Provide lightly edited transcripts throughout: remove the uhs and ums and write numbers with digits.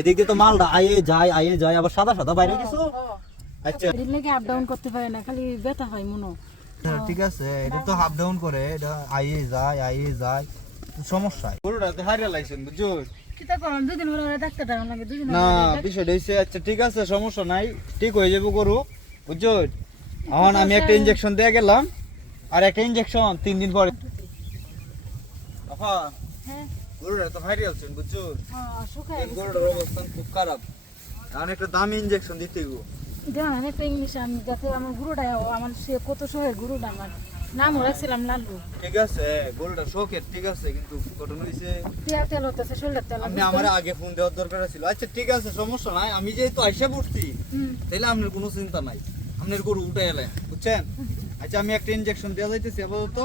এদিকে তো মালটা আয়ে যায় আবার সাদা সাদা বাইরে কিছু। আচ্ছা আপ ডাউন করতে পারে না, খালি ব্যথা হয় মনে। ঠিক আছে, এটা তো হাফ ডাউন করে, এটা আয়ে যায় সমস্যা। গরুটা তো হারিয়ে লাইছেন বুঝছো না, বিষয়টা হইছে। আচ্ছা ঠিক আছে, সমস্যা নাই, ঠিক হয়ে যাবো গরু বুঝছো। এখন আমি একটা ইনজেকশন দিয়ে গেলাম, আর একটা ইনজেকশন 3 দিন পরে। গরুটা তো হারিয়ে আছেন বুঝছো, গরুটার অবস্থা খুব খারাপ। এখন একটা দামি ইনজেকশন দিতে হইব। ঠিক আছে, গরুটা শখের, ঠিক আছে, কিন্তু ঘটনা হইছে আপনি আমার আগে ফোন দেওয়ার দরকার ছিল। আচ্ছা ঠিক আছে, সমস্যা নাই, আমি যেহেতু আইসা পড়ছি তাইলে আপনার কোনো চিন্তা নাই, আপনার গরু উঠে এলেন বুঝছেন। আচ্ছা আমি একটা ইনজেকশন দেওয়া যাইতেছি আপাতত,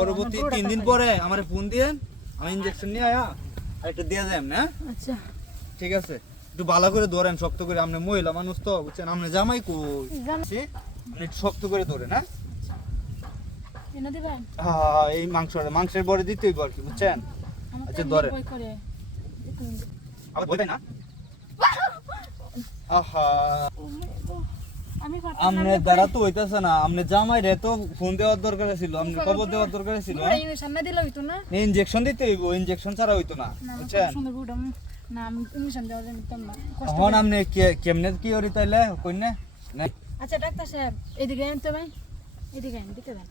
পরবর্তী 3 দিন পরে আমার ফোন দিয়েন, আমি ইনজেকশন নিয়ে আয়া আর একটা দিয়ে যাই না। আচ্ছা ঠিক আছে, একটু ভালো করে ধরেন, শক্ত করে, আপনি মহিলা মানুষ তো বুঝছেন, আপনি জামাই কই একটু শক্ত করে ধরেন। হ্যাঁ এই মাংসের বড়ি দিতে হইব আর কি বুঝছেন। আচ্ছা ধরেন আবার বলবেন না। আমনে দ্বারা তো হইতাছে না, আমনে জামাই রে তো ফোন দেওয়ার দরকার ছিল, আমনে খবর দেওয়ার দরকার ছিল। ইনজেকশন দিতে হইব, ইনজেকশন ছাড়া হইতো না বুঝছেন। এখন আমনে কেমনে কি করি তাইলে কইনে। আচ্ছা ডাক্তার সাহেব এদিকে আইন তো ভাই, এদিকে আইন, দিতে দেন।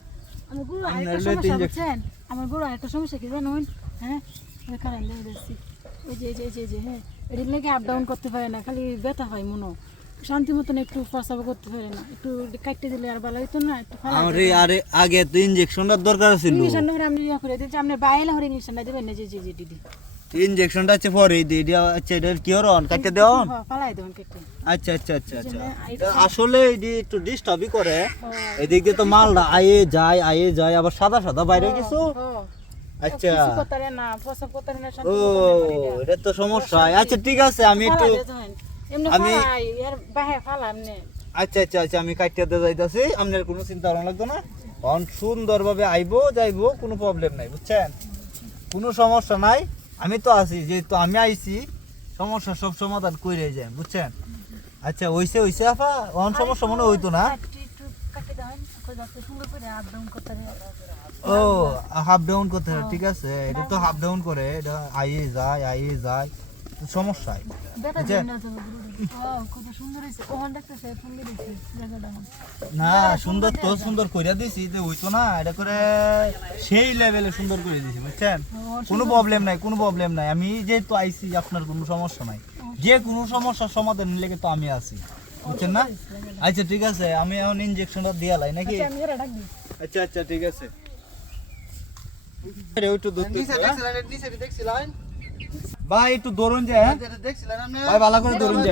আমার গুরু আরেকটা সমস্যা বুঝছেন, আমার গুরু আরেকটা সমস্যা কি জানেন? হ্যাঁ কারণ দেখছি ওই যে হ্যাঁ এদিক নাকি আপ ডাউন করতে পারে না, খালি ব্যথা হয় মনে, শান্তি মতন একটু ফসাবো করতে পারে না, একটু কাটতে দিলে আর ভালো হইতো না। একটু আরে আরে আগে তো ইনজেকশনটার দরকার ছিল। ইনজেকশন ধরে আমি ইয়া করে দিচ্ছি, আপনি বাইরে হরে ইনজেকশনটা দিবেন না। জি দিদি ইনজেকশনটা আছে পরে দিয়ে দিয়া। আচ্ছা এটা কি হরন কাটতে দেওন? হ্যাঁ পালাই দেন কেটে। আচ্ছা আসলে এই একটু ডিস্টার্বই করে। এদিকে তো মালটা আয়ে যায় আবার সাদা সাদা বাইরে কিছু। আচ্ছা ও এটা তো সমস্যা। আচ্ছা ঠিক আছে, আমি একটু আচ্ছা আমি কাটতে দিয়ে যাইতাছি, আপনার কোনো চিন্তা ভাবনা লাগতো না। অন সুন্দরভাবে আইবো যাইবো, কোনো প্রবলেম নাই বুঝছেন, কোনো সমস্যা নাই। আমি তো আছি, যেহেতু আমি আইছি, সমস্যা সব সমাধান করে যায় বুঝছেন। আচ্ছা হইছে আপা, অন সমস্যা মনে হইতো না। ও হাফ ডাউন করতে হয়, ঠিক আছে, এটা তো হাফ ডাউন করে, এটা আইয়ে যায় সমস্যা বুঝছেন। না সুন্দর কইরা দিছি, হইতো না, এটা করে সেই লেভেলে সুন্দর করে দিছি বুঝছেন। কোনো প্রবলেম নাই, আমি যেহেতু আইছি, আপনার কোনো সমস্যা নাই, যে কোনো সমস্যার সমাধান লেগে তো আমি আছি বুঝছেন না। আচ্ছা ঠিক আছে, আমি এখন ইনজেকশনটা দিয়া লাই নাকি। আচ্ছা ঠিক আছে, ভাই একটু ধরুন যে, ভাই ভালো করে ধরুন যে।